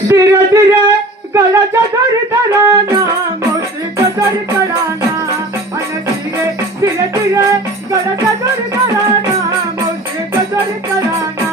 धीरे धीरे गळाच्या दोरी धराना मावशीच्या दोरी कडाना आणि धीरे धीरे धीरे गळाच्या दोरी धराना मावशीच्या दोरी कडाना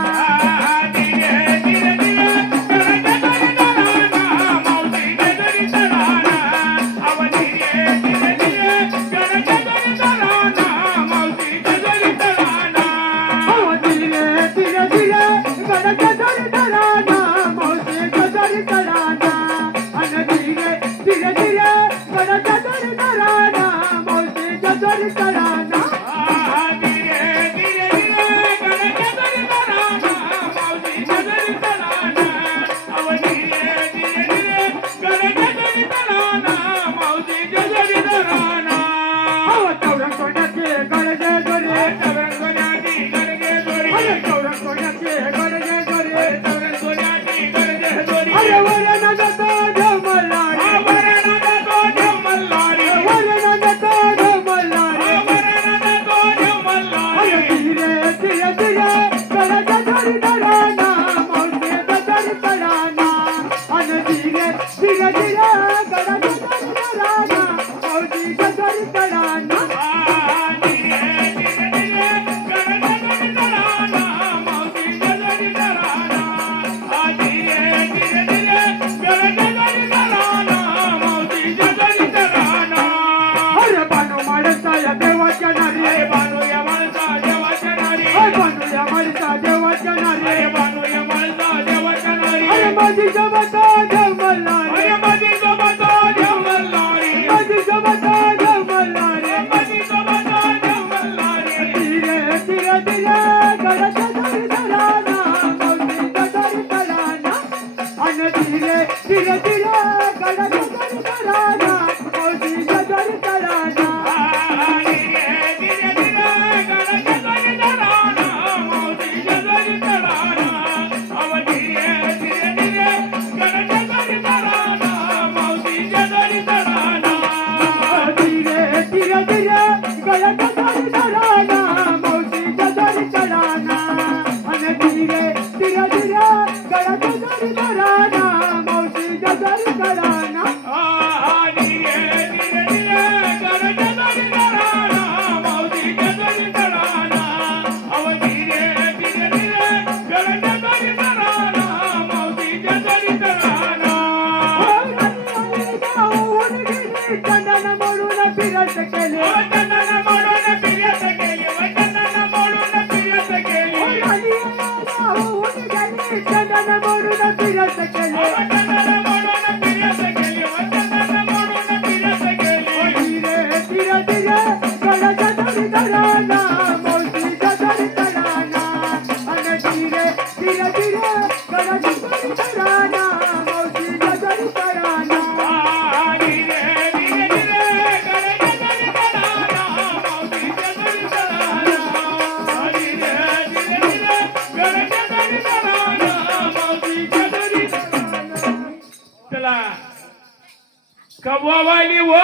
कव्वावाली व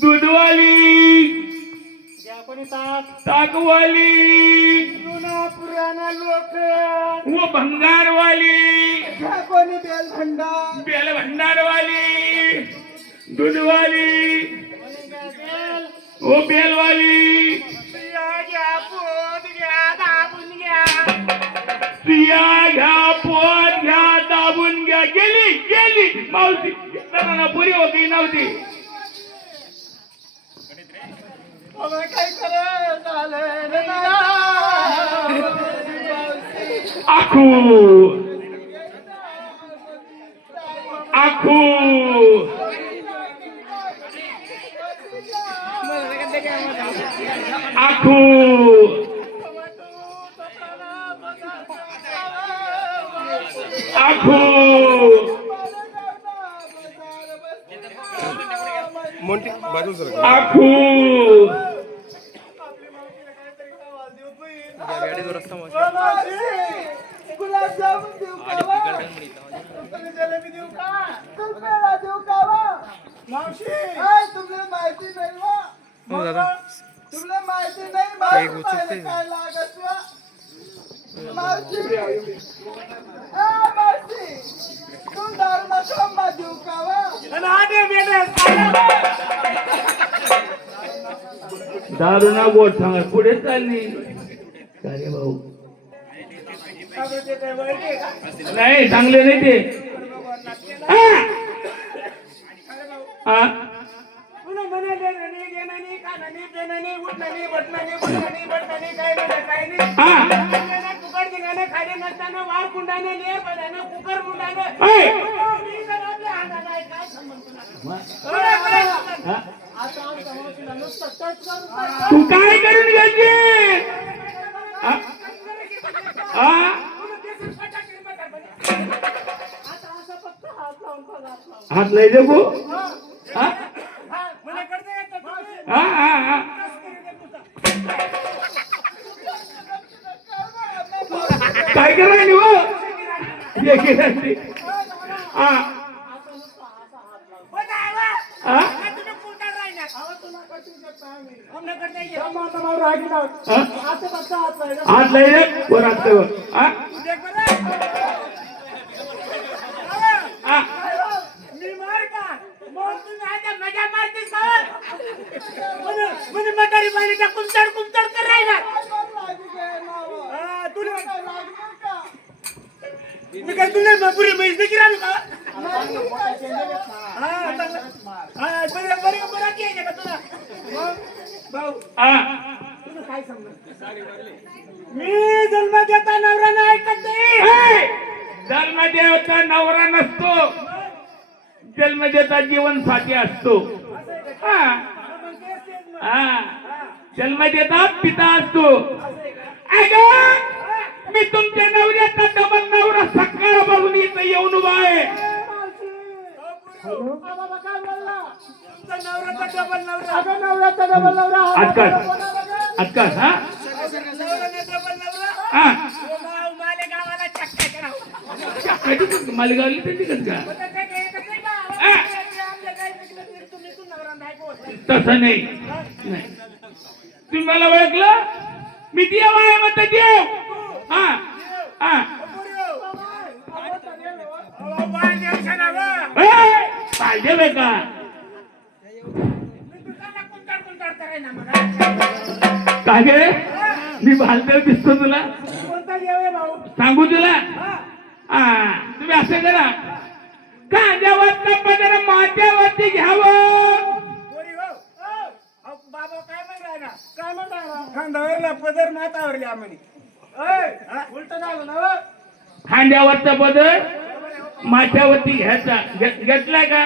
दूधवाली ताकवाली पुराना लोक वो भंगारवाली कोणी बेलभंडार बेलभंडारवाली दूधवाली वो बेलवाली सिया घ्या पोट घ्या दाबून घ्या गेली गेली मावशी पुरी होती नव्हती काय आखू आखू आखू आखू आखू गुलाबजामुन देऊ का जलेबी देऊ का पेढा देऊ का मावशी तुला माहिती नाही वा तुला माहिती नाही काय लागत मावशी आ मावशी तू दारू नका माझी उकावा दारू ना गोड सांगा पुढे चालली अरे भाऊ नाही चांगले नाही ते हा तू काय करून घ्यायची हात लय देऊ काय करायला हात लय दे वर मी जन्म देता नवरा नाही ऐकत नाही जन्म देता नवरा नसतो जन्म देता जीवन साथी असतो जन्म देता पिता असतो मी तुमच्या नवऱ्याचा डबल नवरा सकाळ बघून इथं येऊन उभा आहे आजकाल मालेगावली त्यांची का तसं नाही तुम्ही मला ओळखलं मी देव आहे म्हणता देव देव आहे का काय गे मी बालदेव दिसतो तुला सांगू तुला तुम्ही असं करा कांद्यावरचा पदर माथ्यावरती घ्यावं खांद्यावरला पदर माथ्यावरल्या म्हणे उलट झालं ना खांद्यावरचा पदर माथ्यावरती घ्यायचा घेतलाय का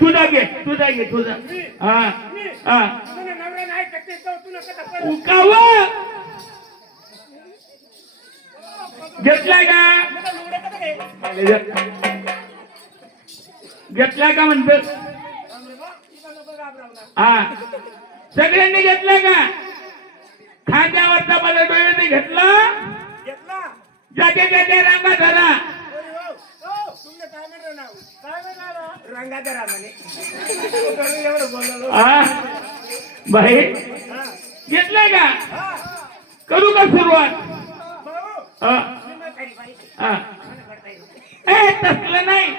तुझा घे तुझा उकाव घेतलाय का घेतलाय का म्हणतो सगळ्यांनी घेतलाय का खांद्यावरचा पदर डोळ्याने घेतला ज्याच्या ज्याच्या रंगा धरा भाई घेतलाय का करू का सुरुवात तसलं नाही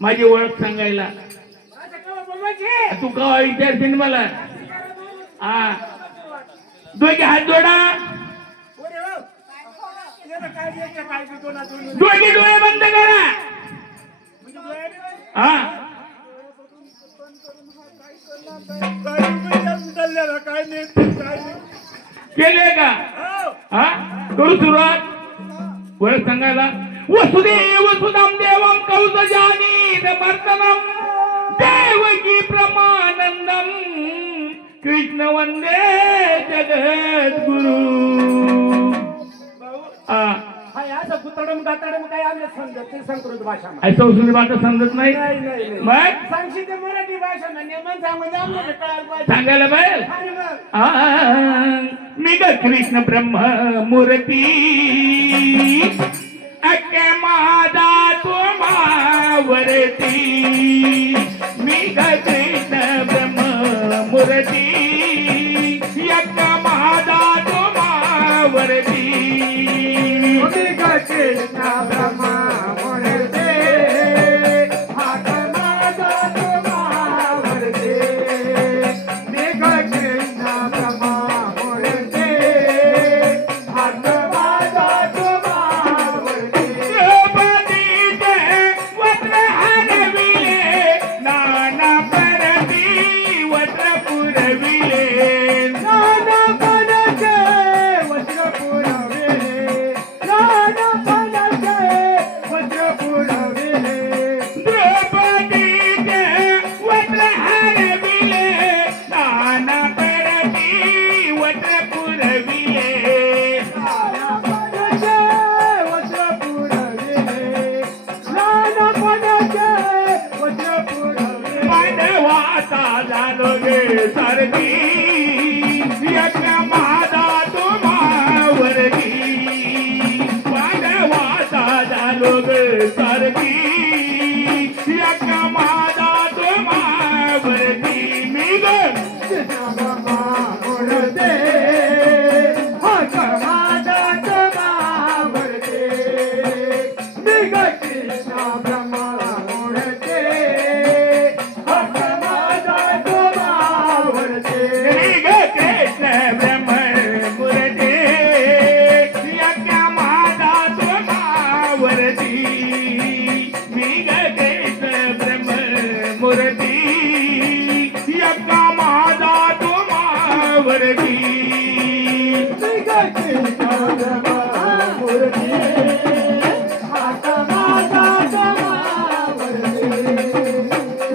माझी ओळख सांगायला तू का विचारशील मला दोघे हात जोडा दोघे डोळे बंद करा केले का करू सुरुवात ओळख सांगायला वसुदेव सुदाम देवम कौस जानी मर्दनम देवकी प्रमानंदम कृष्ण वंदे जगत गुरु संस्कृत भाषा संस्कृत भाषा समजत नाही मग सांगशी ते मराठी भाषा सांगायला पाहिजे मी ग कृष्ण ब्रह्म मूर्ती अके माझा तुम्हावरती मी ग कृष्ण ब्रह्म मूर्ती एक माझा तुम्हावरती मी ग कृष्ण ब्रह्मा म्हणते हाक माझा तुम्हावरती मी ग कृष्ण ब्रह्मा म्हणते हाक माझा तुम्हावरती द्रौपदीचे वस्त्र हरविले नाना परती वस्त्र पुरविले नानापणाचे वस्त्र पुरविले नानापणाचे वस्त्र पुरविले द्रौपदीचे वस्त्र हरविले नाना परती वस्त्र पुरविले नानापणाचे वस्त्र पुरविले नानापणाचे वस्त्र पुरविले पांडवाचा झालो गे सरदी यज्ञ माझा तुम्हावरती पांडवाचा झालो गे सरदी यज्ञ माझा तुम्हावरती मी ग कृष्ण ब्रह्मा म्हणते हाक माझा तुम्हावरती मी ग कृष्ण ब्रह्मा म्हणते हाक माझा तुम्हावरती मी ग कृष्ण ब्रह्म मूर्ती यज्ञ माझा तुम्हावरती मी ग कृष्ण ब्रह्म मूर्ती यज्ञ माझा तुम्हावरती मी ग कृष्ण ब्रह्मा म्हणते हाक माझा तुम्हावरती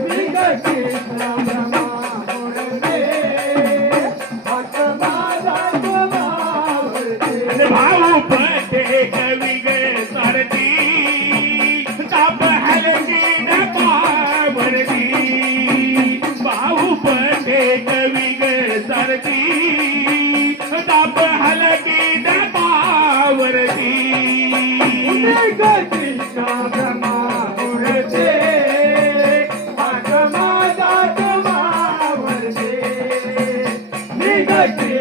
मी ग कृष्ण ब्रह्मा म्हणते हाक माझा तुम्हावरती भाऊ पते कवी ग सारथी ताप हलकी डपावरती भाऊ पते कवी ग सारथी ताप हलकी डपावरती मी ग कृष्ण ब्रह्मा म्हणते हाक माझा तुम्हावरती मी ग कृष्ण